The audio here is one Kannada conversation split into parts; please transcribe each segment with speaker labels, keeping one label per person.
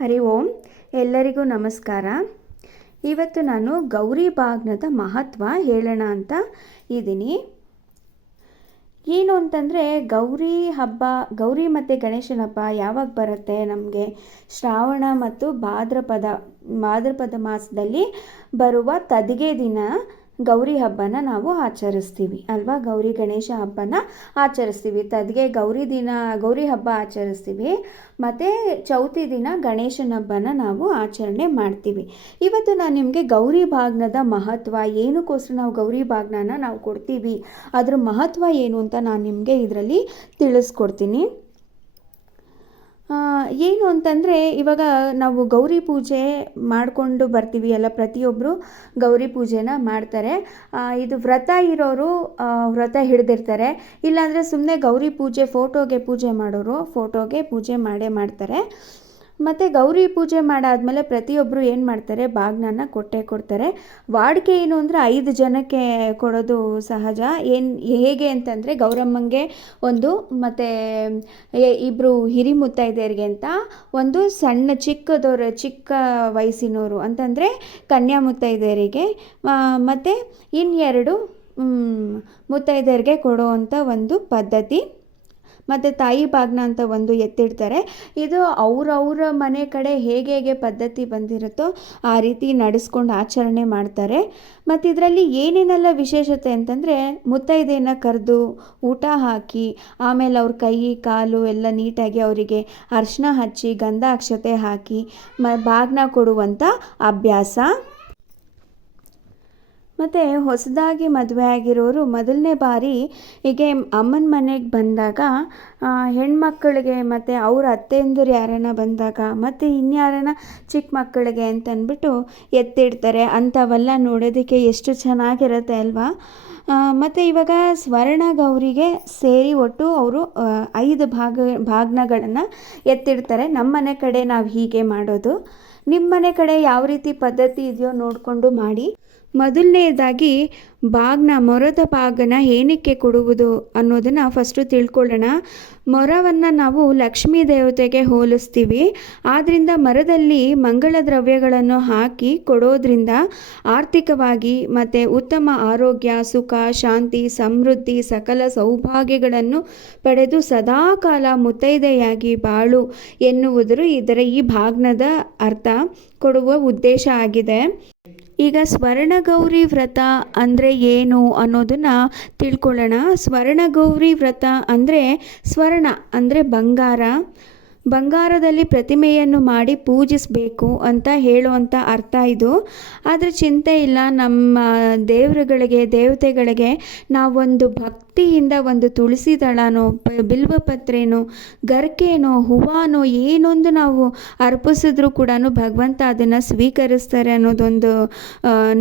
Speaker 1: ಹರಿ ಓಂ, ಎಲ್ಲರಿಗೂ ನಮಸ್ಕಾರ. ಇವತ್ತು ನಾನು ಗೌರಿ ಬಾಗ್ನದ ಮಹತ್ವ ಹೇಳೋಣ ಅಂತ ಇದ್ದೀನಿ. ಏನು ಅಂತಂದರೆ, ಗೌರಿ ಹಬ್ಬ, ಗೌರಿ ಮತ್ತು ಗಣೇಶನ ಹಬ್ಬ ಯಾವಾಗ ಬರುತ್ತೆ ನಮಗೆ? ಶ್ರಾವಣ ಮತ್ತು ಭಾದ್ರಪದ ಭಾದ್ರಪದ ಮಾಸದಲ್ಲಿ ಬರುವ ತದಿಗೆ ದಿನ ಗೌರಿ ಹಬ್ಬನ ನಾವು ಆಚರಿಸ್ತೀವಿ, ಅಲ್ವಾ? ಗೌರಿ ಗಣೇಶ ಹಬ್ಬನ ಆಚರಿಸ್ತೀವಿ. ತದ್ಗೆ ಗೌರಿ ದಿನ, ಗೌರಿ ಹಬ್ಬ ಆಚರಿಸ್ತೀವಿ. ಮತ್ತು ಚೌತಿ ದಿನ ಗಣೇಶನ ಹಬ್ಬನ ನಾವು ಆಚರಣೆ ಮಾಡ್ತೀವಿ. ಇವತ್ತು ನಾನು ನಿಮಗೆ ಗೌರಿ ಭಾಗ್ನದ ಮಹತ್ವ, ಏನಕ್ಕೋಸ್ಕರ ನಾವು ಗೌರಿ ಭಾಗ್ನನ ನಾವು ಕೊಡ್ತೀವಿ, ಅದ್ರ ಮಹತ್ವ ಏನು ಅಂತ ನಾನು ನಿಮಗೆ ಇದರಲ್ಲಿ ತಿಳಿಸ್ಕೊಡ್ತೀನಿ. ಏನು ಅಂತಂದರೆ, ಇವಾಗ ನಾವು ಗೌರಿ ಪೂಜೆ ಮಾಡಿಕೊಂಡು ಬರ್ತೀವಿ ಎಲ್ಲ ಪ್ರತಿಯೊಬ್ಬರು ಗೌರಿ ಪೂಜೆನ ಮಾಡ್ತಾರೆ. ಇದು ವ್ರತ ಇರೋರು ವ್ರತ ಹಿಡಿದಿರ್ತಾರೆ. ಇಲ್ಲಾಂದರೆ ಸುಮ್ಮನೆ ಗೌರಿ ಪೂಜೆ, ಫೋಟೋಗೆ ಪೂಜೆ ಮಾಡೋರು, ಫೋಟೋಗೆ ಪೂಜೆ ಮಾಡೇ ಮಾಡ್ತಾರೆ. ಮತ್ತು ಗೌರಿ ಪೂಜೆ ಮಾಡಾದಮೇಲೆ ಪ್ರತಿಯೊಬ್ಬರು ಏನು ಮಾಡ್ತಾರೆ? ಬಾಗ್ನನ ಕೊಟ್ಟೆ ಕೊಡ್ತಾರೆ. ವಾಡಿಕೆ ಏನು ಅಂದರೆ ಐದು ಜನಕ್ಕೆ ಕೊಡೋದು ಸಹಜ. ಏನು, ಹೇಗೆ ಅಂತಂದರೆ ಗೌರಮ್ಮಂಗೆ ಒಂದು ಮತ್ತು ಇಬ್ಬರು ಹಿರಿ ಮುತ್ತೈದೆಯರಿಗೆ ಅಂತ ಒಂದು ಸಣ್ಣ ಚಿಕ್ಕದವರು ಚಿಕ್ಕ ವಯಸ್ಸಿನವರು ಅಂತಂದರೆ ಕನ್ಯಾ ಮುತ್ತೈದೆಯರಿಗೆ ಮತ್ತು ಇನ್ನೆರಡು ಮುತ್ತೈದೆಯರಿಗೆ ಕೊಡೋ ಒಂದು ಪದ್ಧತಿ. ಮತ್ತು ತಾಯಿ ಬಾಗ್ನ ಅಂತ ಒಂದು ಎತ್ತಿಡ್ತಾರೆ. ಇದು ಅವ್ರವ್ರ ಮನೆ ಕಡೆ ಹೇಗೆ ಹೇಗೆ ಪದ್ಧತಿ ಬಂದಿರುತ್ತೋ ಆ ರೀತಿ ನಡೆಸ್ಕೊಂಡು ಆಚರಣೆ ಮಾಡ್ತಾರೆ. ಮತ್ತು ಇದರಲ್ಲಿ ಏನೇನೆಲ್ಲ ವಿಶೇಷತೆ ಅಂತಂದರೆ ಮುತ್ತೈದೆಯನ್ನು ಕರೆದು ಊಟ ಹಾಕಿ, ಆಮೇಲೆ ಅವ್ರ ಕೈ, ಕಾಲು ಎಲ್ಲ ನೀಟಾಗಿ ಅವರಿಗೆ ಅರ್ಶಿನ ಹಚ್ಚಿ ಗಂಧ ಅಕ್ಷತೆ ಹಾಕಿ, ಮ ಬಾಗ್ನ ಕೊಡುವಂಥ ಅಭ್ಯಾಸ. ಮತ್ತು ಹೊಸದಾಗಿ ಮದುವೆ ಆಗಿರೋರು ಮೊದಲನೇ ಬಾರಿ ಹೀಗೆ ಅಮ್ಮನ ಮನೆಗೆ ಬಂದಾಗ ಹೆಣ್ಮಕ್ಕಳಿಗೆ ಮತ್ತು ಅವ್ರ ಅತ್ತೆಯಂದಿರು ಯಾರನ್ನ ಬಂದಾಗ, ಮತ್ತು ಇನ್ಯಾರನ್ನ ಚಿಕ್ಕ ಮಕ್ಕಳಿಗೆ ಅಂತ ಅಂದ್ಬಿಟ್ಟು ಎತ್ತಿಡ್ತಾರೆ. ಅಂಥವೆಲ್ಲ ನೋಡೋದಕ್ಕೆ ಎಷ್ಟು ಚೆನ್ನಾಗಿರುತ್ತೆ ಅಲ್ವಾ? ಮತ್ತು ಇವಾಗ ಸ್ವರ್ಣ ಗೌರಿಗೆ ಸೇರಿ ಒಟ್ಟು ಅವರು ಐದು ಭಾಗ, ಭಾಗ್ನಗಳನ್ನು ಎತ್ತಿಡ್ತಾರೆ. ನಮ್ಮ ಮನೆ ಕಡೆ ನಾವು ಹೀಗೆ ಮಾಡೋದು. ನಿಮ್ಮ ಮನೆ ಕಡೆ ಯಾವ ರೀತಿ ಪದ್ಧತಿ ಇದೆಯೋ ನೋಡಿಕೊಂಡು ಮಾಡಿ. ಮೊದಲನೇದಾಗಿ ಬಾಗ್ನ ಮೊರದ ಭಾಗನ ಏನಕ್ಕೆ ಕೊಡುವುದು ಅನ್ನೋದನ್ನು ಫಸ್ಟು ತಿಳ್ಕೊಳ್ಳೋಣ. ಮೊರವನ್ನು ನಾವು ಲಕ್ಷ್ಮೀ ದೇವತೆಗೆ ಹೋಲಿಸ್ತೀವಿ. ಆದ್ದರಿಂದ ಮರದಲ್ಲಿ ಮಂಗಳ ದ್ರವ್ಯಗಳನ್ನು ಹಾಕಿ ಕೊಡೋದ್ರಿಂದ ಆರ್ಥಿಕವಾಗಿ ಮತ್ತು ಉತ್ತಮ ಆರೋಗ್ಯ, ಸುಖ, ಶಾಂತಿ, ಸಮೃದ್ಧಿ, ಸಕಲ ಸೌಭಾಗ್ಯಗಳನ್ನು ಪಡೆದು ಸದಾಕಾಲ ಮುತ್ತೈದೆಯಾಗಿ ಬಾಳು ಎನ್ನುವುದರು. ಇದರ ಈ ಭಾಗ್ನದ ಅರ್ಥ ಕೊಡುವ ಉದ್ದೇಶ ಆಗಿದೆ. ಈಗ ಸ್ವರ್ಣಗೌರಿ ವ್ರತ ಅಂದರೆ ಏನು ಅನ್ನೋದನ್ನು ತಿಳ್ಕೊಳ್ಳೋಣ. ಸ್ವರ್ಣಗೌರಿ ವ್ರತ ಅಂದರೆ ಸ್ವರ್ಣ ಅಂದರೆ ಬಂಗಾರ. ಬಂಗಾರದಲ್ಲಿ ಪ್ರತಿಮೆಯನ್ನು ಮಾಡಿ ಪೂಜಿಸಬೇಕು ಅಂತ ಹೇಳುವಂಥ ಅರ್ಥ ಇದು. ಆದರೆ ಚಿಂತೆ ಇಲ್ಲ, ನಮ್ಮ ದೇವರುಗಳಿಗೆ, ದೇವತೆಗಳಿಗೆ ನಾವೊಂದು ಭಕ್ತಿಯಿಂದ ಒಂದು ತುಳಸಿ ದಳನೋ ಬಿಲ್ವಪತ್ರೆನೋ, ಗರ್ಕೆನೋ, ಹೂವಾನೋ, ಏನೊಂದು ನಾವು ಅರ್ಪಿಸಿದ್ರೂ ಕೂಡ ಭಗವಂತ ಅದನ್ನು ಸ್ವೀಕರಿಸ್ತಾರೆ ಅನ್ನೋದೊಂದು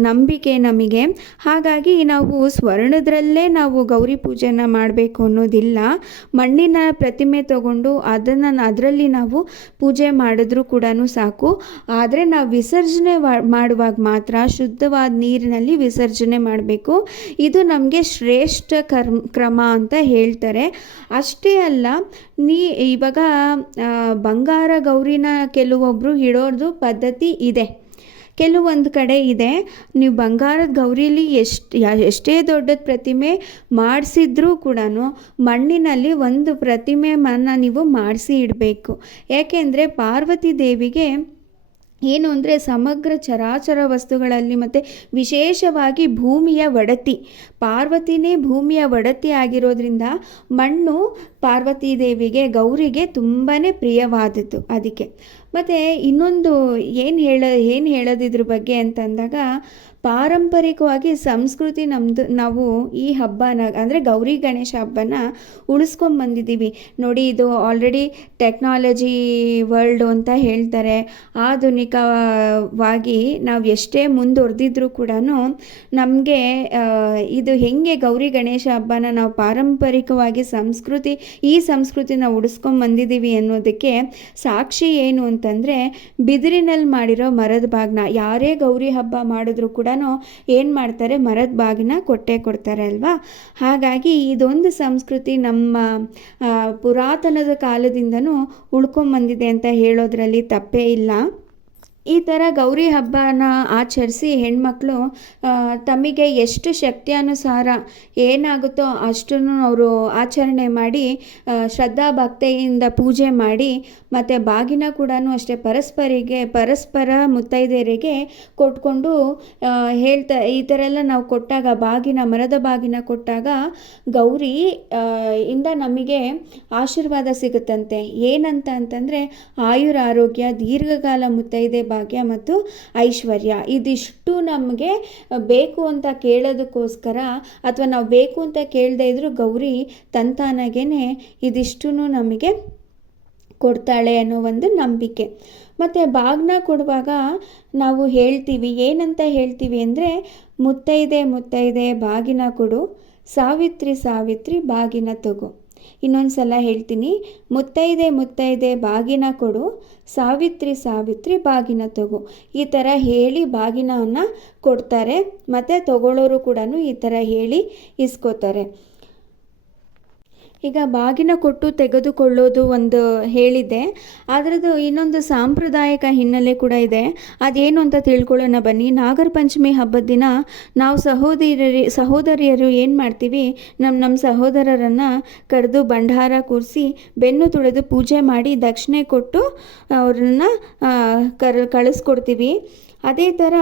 Speaker 1: ನಂಬಿಕೆ ನಮಗೆ. ಹಾಗಾಗಿ ನಾವು ಸ್ವರ್ಣದ್ರಲ್ಲೇ ನಾವು ಗೌರಿ ಪೂಜೆನ ಮಾಡಬೇಕು ಅನ್ನೋದಿಲ್ಲ. ಮಣ್ಣಿನ ಪ್ರತಿಮೆ ತಗೊಂಡು ಅದನ್ನು ಅದರಲ್ಲಿ ನಾವು ಪೂಜೆ ಮಾಡಿದ್ರೂ ಕೂಡ ಸಾಕು. ಆದರೆ ನಾವು ವಿಸರ್ಜನೆ ಮಾಡುವಾಗ ಮಾತ್ರ ಶುದ್ಧವಾದ ನೀರಿನಲ್ಲಿ ವಿಸರ್ಜನೆ ಮಾಡಬೇಕು. ಇದು ನಮಗೆ ಶ್ರೇಷ್ಠ ಕರ್ಮ ಕ್ರಮ ಅಂತ ಹೇಳ್ತಾರೆ. ಅಷ್ಟೇ ಅಲ್ಲ, ನೀ ಇವಾಗ ಬಂಗಾರ ಗೌರಿನ ಕೆಲವೊಬ್ಬರು ಇಡೋದು ಪದ್ಧತಿ ಇದೆ. ಕೆಲವೊಂದು ಕಡೆ ಇದೆ, ನೀವು ಬಂಗಾರದ ಗೌರಿಲಿ ಎಷ್ಟು ಎಷ್ಟೇ ದೊಡ್ಡದ ಪ್ರತಿಮೆ ಮಾಡಿಸಿದ್ರೂ ಕೂಡ ಮಣ್ಣಿನಲ್ಲಿ ಒಂದು ಪ್ರತಿಮೆ ಮನ್ನ ನೀವು ಮಾಡಿಸಿ ಇಡಬೇಕು. ಯಾಕೆಂದರೆ ಪಾರ್ವತಿ ದೇವಿಗೆ ಏನು ಅಂದರೆ ಸಮಗ್ರ ಚರಾಚರ ವಸ್ತುಗಳಲ್ಲಿ ಮತ್ತು ವಿಶೇಷವಾಗಿ ಭೂಮಿಯ ಒಡತಿ. ಪಾರ್ವತಿನೇ ಭೂಮಿಯ ಒಡತಿ ಆಗಿರೋದ್ರಿಂದ ಮಣ್ಣು ಪಾರ್ವತಿ ದೇವಿಗೆ, ಗೌರಿಗೆ ತುಂಬಾ ಪ್ರಿಯವಾದದ್ದು ಅದಕ್ಕೆ. ಮತ್ತು ಇನ್ನೊಂದು ಏನು ಹೇಳ, ಏನು ಹೇಳೋದಿದ್ರ ಬಗ್ಗೆ ಅಂತಂದಾಗ ಪಾರಂಪರಿಕವಾಗಿ ಸಂಸ್ಕೃತಿ ನಮ್ಮದು ನಾವು ಈ ಹಬ್ಬನ, ಅಂದರೆ ಗೌರಿ ಗಣೇಶ ಹಬ್ಬನ ಉಳಿಸ್ಕೊಂಬಂದಿದ್ದೀವಿ ನೋಡಿ, ಇದು ಆಲ್ರೆಡಿ ಟೆಕ್ನಾಲಜಿ ವರ್ಲ್ಡ್ ಅಂತ ಹೇಳ್ತಾರೆ. ಆಧುನಿಕವಾಗಿ ನಾವು ಎಷ್ಟೇ ಮುಂದುವರೆದಿದ್ರೂ ಕೂಡ ನಮಗೆ ಇದು ಹೆಂಗೆ ಗೌರಿ ಗಣೇಶ ಹಬ್ಬನ ನಾವು ಪಾರಂಪರಿಕವಾಗಿ ಸಂಸ್ಕೃತಿ, ಈ ಸಂಸ್ಕೃತಿನ ಉಳಿಸ್ಕೊಂಡು ಬಂದಿದ್ದೀವಿ ಅನ್ನೋದಕ್ಕೆ ಸಾಕ್ಷಿ ಏನು ಅಂತಂದರೆ ಬಿದಿರಿನಲ್ಲಿ ಮಾಡಿರೋ ಮರದ ಭಾಗನ. ಯಾರೇ ಗೌರಿ ಹಬ್ಬ ಮಾಡಿದ್ರು ಕೂಡ ಏನು ಮಾಡ್ತಾರೆ, ಮರದ ಬಾಗಿನ ಕೊಟ್ಟೆ ಕೊಡ್ತಾರೆ ಅಲ್ವಾ? ಹಾಗಾಗಿ ಇದೊಂದು ಸಂಸ್ಕೃತಿ ನಮ್ಮ ಪುರಾತನದ ಕಾಲದಿಂದನೂ ಉಳ್ಕೊಂಬಂದಿದೆ ಅಂತ ಹೇಳೋದ್ರಲ್ಲಿ ತಪ್ಪೇ ಇಲ್ಲ. ಈ ಥರ ಗೌರಿ ಹಬ್ಬನ ಆಚರಿಸಿ ಹೆಣ್ಮಕ್ಳು ತಮಗೆ ಎಷ್ಟು ಶಕ್ತಿಯಾನುಸಾರ ಏನಾಗುತ್ತೋ ಅಷ್ಟನ್ನು ಅವರು ಆಚರಣೆ ಮಾಡಿ ಶ್ರದ್ಧಾ ಭಕ್ತಿಯಿಂದ ಪೂಜೆ ಮಾಡಿ, ಮತ್ತು ಬಾಗಿನ ಕೂಡ ಅಷ್ಟೇ ಪರಸ್ಪರಿಗೆ, ಪರಸ್ಪರ ಮುತ್ತೈದೆಯರಿಗೆ ಕೊಟ್ಕೊಂಡು ಹೇಳ್ತಾ, ಈ ಥರ ಎಲ್ಲ ನಾವು ಕೊಟ್ಟಾಗ, ಬಾಗಿನ, ಮರದ ಬಾಗಿನ ಕೊಟ್ಟಾಗ ಗೌರಿ ಇಂದ ನಮಗೆ ಆಶೀರ್ವಾದ ಸಿಗುತ್ತಂತೆ. ಏನಂತ ಅಂತಂದರೆ ಆಯುರ ಆರೋಗ್ಯ ದೀರ್ಘಕಾಲ ಮುತ್ತೈದೆ ಭಾಗ್ಯ ಮತ್ತು ಐಶ್ವರ್ಯ. ಇದಿಷ್ಟು ನಮಗೆ ಬೇಕು ಅಂತ ಕೇಳೋದಕ್ಕೋಸ್ಕರ ಅಥವಾ ನಾವು ಬೇಕು ಅಂತ ಕೇಳದೇ ಇದ್ರೂ ಗೌರಿ ತಂತಾನಾಗೇ ಇದಿಷ್ಟು ನಮಗೆ ಕೊಡ್ತಾಳೆ ಅನ್ನೋ ಒಂದು ನಂಬಿಕೆ. ಮತ್ತು ಬಾಗ್ನ ಕೊಡುವಾಗ ನಾವು ಹೇಳ್ತೀವಿ, ಏನಂತ ಹೇಳ್ತೀವಿ ಅಂದರೆ, ಮುತ್ತೈದೆ ಮುತ್ತೈದೆ ಬಾಗಿನ ಕೊಡು, ಸಾವಿತ್ರಿ ಸಾವಿತ್ರಿ ಬಾಗಿನ ತಗೋ. ಇನ್ನೊಂದು ಸಲ ಹೇಳ್ತೀನಿ. ಮುತ್ತೈದೆ ಮುತ್ತೈದೆ ಬಾಗಿನ ಕೊಡು. ಸಾವಿತ್ರಿ ಸಾವಿತ್ರಿ ಬಾಗಿನ ತಗೋ. ಈ ಥರ ಹೇಳಿ ಬಾಗಿನವನ್ನು ಕೊಡ್ತಾರೆ. ಮತ್ತು ತಗೊಳ್ಳೋರು ಕೂಡ ಈ ಥರ ಹೇಳಿ ಇಸ್ಕೋತಾರೆ. ಈಗ ಬಾಗಿನ ಕೊಟ್ಟು ತೆಗೆದುಕೊಳ್ಳೋದು ಒಂದು ಹೇಳಿದೆ. ಅದರದ್ದು ಇನ್ನೊಂದು ಸಾಂಪ್ರದಾಯಿಕ ಹಿನ್ನೆಲೆ ಕೂಡ ಇದೆ. ಅದೇನು ಅಂತ ತಿಳ್ಕೊಳ್ಳೋಣ ಬನ್ನಿ. ನಾಗರ ಪಂಚಮಿ ಹಬ್ಬದ ದಿನ ನಾವು ಸಹೋದರಿ ಸಹೋದರಿಯರು ಏನು ಮಾಡ್ತೀವಿ? ನಮ್ಮ ನಮ್ಮ ಸಹೋದರರನ್ನು ಕರೆದು ಭಂಡಾರ ಕೂರಿಸಿ ಬೆನ್ನು ತುಳಿದು ಪೂಜೆ ಮಾಡಿ ದಕ್ಷಿಣೆ ಕೊಟ್ಟು ಅವ್ರನ್ನ ಕರ್, ಕಳಿಸ್ಕೊಡ್ತೀವಿ. ಅದೇ ಥರ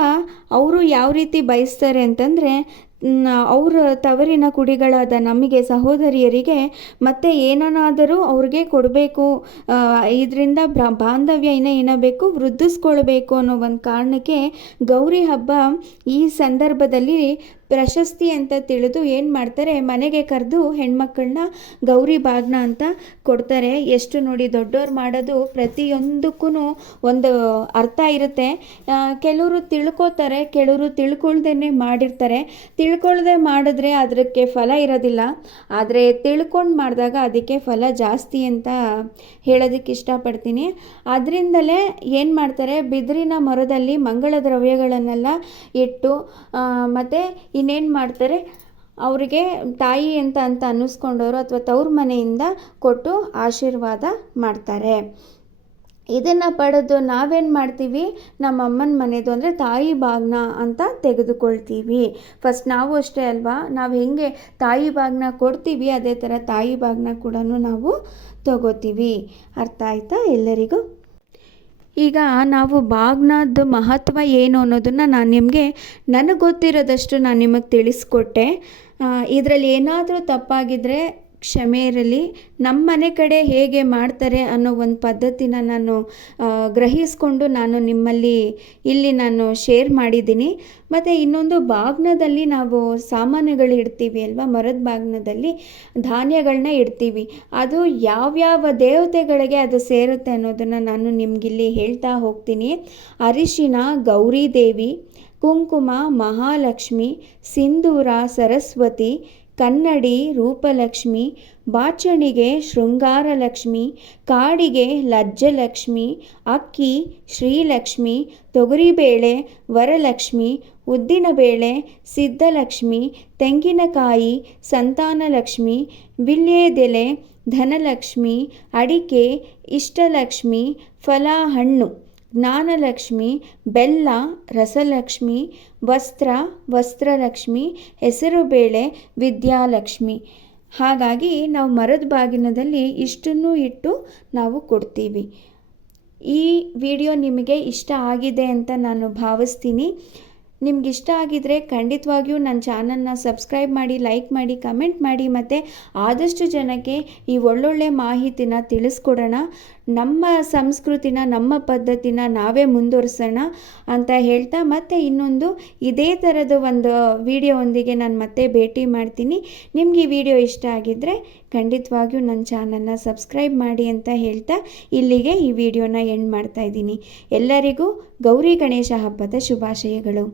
Speaker 1: ಅವರು ಯಾವ ರೀತಿ ಬಯಸ್ತಾರೆ ಅಂತಂದರೆ ಅವ್ರ ತವರಿನ ಕುಡಿಗಳಾದ ನಮಗೆ ಸಹೋದರಿಯರಿಗೆ ಮತ್ತೆ ಏನನ್ನಾದರೂ ಅವ್ರಿಗೆ ಕೊಡಬೇಕು. ಇದರಿಂದ ಬ್ರ, ಬಾಂಧವ್ಯ ಇನ್ನೇ ಏನಬೇಕು ವೃದ್ಧಿಸ್ಕೊಳ್ಬೇಕು ಅನ್ನೋ ಒಂದು ಕಾರಣಕ್ಕೆ ಗೌರಿ ಹಬ್ಬ ಈ ಸಂದರ್ಭದಲ್ಲಿ ಪ್ರಶಸ್ತಿ ಅಂತ ತಿಳಿದು ಏನು ಮಾಡ್ತಾರೆ? ಮನೆಗೆ ಕರೆದು ಹೆಣ್ಮಕ್ಕಳನ್ನ ಗೌರಿ ಬಾಗ್ನ ಅಂತ ಕೊಡ್ತಾರೆ. ಎಷ್ಟು ನೋಡಿ ದೊಡ್ಡವ್ರು ಮಾಡೋದು ಪ್ರತಿಯೊಂದಕ್ಕೂ ಒಂದು ಅರ್ಥ ಇರುತ್ತೆ. ಕೆಲವರು ತಿಳ್ಕೊತಾರೆ, ಕೆಲವರು ತಿಳ್ಕೊಳ್ದೇ ಮಾಡಿರ್ತಾರೆ. ತಿಳ್ಕೊಳ್ದೆ ಮಾಡಿದ್ರೆ ಅದಕ್ಕೆ ಫಲ ಇರೋದಿಲ್ಲ. ಆದರೆ ತಿಳ್ಕೊಂಡು ಮಾಡಿದಾಗ ಅದಕ್ಕೆ ಫಲ ಜಾಸ್ತಿ ಅಂತ ಹೇಳೋದಕ್ಕೆ ಇಷ್ಟಪಡ್ತೀನಿ. ಅದರಿಂದಲೇ ಏನು ಮಾಡ್ತಾರೆ? ಬಿದಿರಿನ ಮರದಲ್ಲಿ ಮಂಗಳ ದ್ರವ್ಯಗಳನ್ನೆಲ್ಲ ಇಟ್ಟು ಮತ್ತು ಇನ್ನೇನು ಮಾಡ್ತಾರೆ? ಅವರಿಗೆ ತಾಯಿ ಅಂತ ಅಂತ ಅನ್ನಿಸ್ಕೊಂಡವರು ಅಥವಾ ತವ್ರ ಮನೆಯಿಂದ ಕೊಟ್ಟು ಆಶೀರ್ವಾದ ಮಾಡ್ತಾರೆ. ಇದನ್ನು ಪಡೆದು ನಾವೇನು ಮಾಡ್ತೀವಿ? ನಮ್ಮ ಅಮ್ಮನ ಮನೆಯದು ಅಂದರೆ ತಾಯಿ ಬಾಗ್ನ ಅಂತ ತೆಗೆದುಕೊಳ್ತೀವಿ. ಫಸ್ಟ್ ನಾವು ಅಷ್ಟೇ ಅಲ್ವಾ? ನಾವು ಹೆಂಗೆ ತಾಯಿ ಬಾಗ್ನ ಕೊಡ್ತೀವಿ, ಅದೇ ಥರ ತಾಯಿ ಬಾಗ್ನ ಕೂಡ ನಾವು ತಗೋತೀವಿ. ಅರ್ಥ ಆಯ್ತಾ ಎಲ್ಲರಿಗೂ? ಈಗ ನಾವು ಬಾಗ್ನದ್ದು ಮಹತ್ವ ಏನು ಅನ್ನೋದನ್ನು ನಾನು ನಿಮಗೆ ನನಗೆ ಗೊತ್ತಿರೋದಷ್ಟು ನಾನು ನಿಮಗೆ ತಿಳಿಸ್ಕೊಟ್ಟೆ. ಇದರಲ್ಲಿ ಏನಾದರೂ ತಪ್ಪಾಗಿದ್ದರೆ ಕ್ಷಮೆ ಇರಲಿ. ನಮ್ಮ ಮನೆ ಕಡೆ ಹೇಗೆ ಮಾಡ್ತಾರೆ ಅನ್ನೋ ಒಂದು ಪದ್ಧತಿನ ನಾನು ಗ್ರಹಿಸ್ಕೊಂಡು ನಾನು ನಿಮ್ಮಲ್ಲಿ ಇಲ್ಲಿ ನಾನು ಶೇರ್ ಮಾಡಿದ್ದೀನಿ. ಮತ್ತು ಇನ್ನೊಂದು ಬಾಗ್ನದಲ್ಲಿ ನಾವು ಸಾಮಾನುಗಳು ಇಡ್ತೀವಿ ಅಲ್ವಾ? ಮರದ ಬಾಗ್ನದಲ್ಲಿ ಧಾನ್ಯಗಳನ್ನ ಇಡ್ತೀವಿ. ಅದು ಯಾವ್ಯಾವ ದೇವತೆಗಳಿಗೆ ಅದು ಸೇರುತ್ತೆ ಅನ್ನೋದನ್ನು ನಾನು ನಿಮಗಿಲ್ಲಿ ಹೇಳ್ತಾ ಹೋಗ್ತೀನಿ. ಅರಿಶಿನ ಗೌರಿ ದೇವಿ ಕುಂಕುಮ, ಮಹಾಲಕ್ಷ್ಮಿ, ಸಿಂಧೂರ, ಸರಸ್ವತಿ ಕನ್ನಡಿ, ರೂಪಲಕ್ಷ್ಮಿ, ಬಾಚಣಿಗೆ ಶೃಂಗಾರಲಕ್ಷ್ಮಿ, ಕಾಡಿಗೆ ಲಜ್ಜಲಕ್ಷ್ಮಿ, ಅಕ್ಕಿ ಶ್ರೀಲಕ್ಷ್ಮಿ, ತೊಗರಿಬೇಳೆ ವರಲಕ್ಷ್ಮಿ, ಉದ್ದಿನಬೇಳೆ ಸಿದ್ಧಲಕ್ಷ್ಮಿ, ತೆಂಗಿನಕಾಯಿ ಸಂತಾನಲಕ್ಷ್ಮಿ, ವಿಳ್ಯೆದೆಲೆ ಧನಲಕ್ಷ್ಮಿ, ಅಡಿಕೆ ಇಷ್ಟಲಕ್ಷ್ಮಿ ಫಲ ಹಣ್ಣು ಜ್ಞಾನಲಕ್ಷ್ಮಿ, ಬೆಲ್ಲ, ರಸಲಕ್ಷ್ಮಿ, ವಸ್ತ್ರ, ವಸ್ತ್ರಲಕ್ಷ್ಮಿ ಹೆಸರುಬೇಳೆ ವಿದ್ಯಾಲಕ್ಷ್ಮಿ. ಹಾಗಾಗಿ ನಾವು ಮರದ ಬಾಗಿನದಲ್ಲಿ ಇಷ್ಟನ್ನು ಇಟ್ಟು ನಾವು ಕೊಡ್ತೀವಿ. ಈ ವಿಡಿಯೋ ನಿಮಗೆ ಇಷ್ಟ ಆಗಿದೆ ಅಂತ ನಾನು ಭಾವಿಸ್ತೀನಿ. ನಿಮ್ಗೆ ಇಷ್ಟ ಆಗಿದ್ರೆ ಖಂಡಿತವಾಗಿಯೂ ನನ್ನ ಚಾನಲ್ನ ಸಬ್ಸ್ಕ್ರೈಬ್ ಮಾಡಿ, ಲೈಕ್ ಮಾಡಿ, ಕಮೆಂಟ್ ಮಾಡಿ, ಮತ್ತು ಆದಷ್ಟು ಜನಕ್ಕೆ ಈ ಒಳ್ಳೊಳ್ಳೆ ಮಾಹಿತಿನ ತಿಳಿಸ್ಕೊಡೋಣ. ನಮ್ಮ ಸಂಸ್ಕೃತಿನ, ನಮ್ಮ ಪದ್ಧತಿನ ನಾವೇ ಮುಂದುವರಿಸೋಣ ಅಂತ ಹೇಳ್ತಾ ಮತ್ತೆ ಇನ್ನೊಂದು ಇದೇ ಥರದ ಒಂದು ವಿಡಿಯೋವೊಂದಿಗೆ ನಾನು ಮತ್ತೆ ಭೇಟಿ ಮಾಡ್ತೀನಿ. ನಿಮ್ಗೆ ಈ ವಿಡಿಯೋ ಇಷ್ಟ ಆಗಿದ್ದರೆ ಖಂಡಿತವಾಗಿಯೂ ನನ್ನ ಚಾನಲ್ನ ಸಬ್ಸ್ಕ್ರೈಬ್ ಮಾಡಿ ಅಂತ ಹೇಳ್ತಾ ಇಲ್ಲಿಗೆ ಈ ವಿಡಿಯೋನ ಎಂಡ್ ಮಾಡ್ತಾ ಇದ್ದೀನಿ. ಎಲ್ಲರಿಗೂ ಗೌರಿ ಗಣೇಶ ಹಬ್ಬದ ಶುಭಾಶಯಗಳು.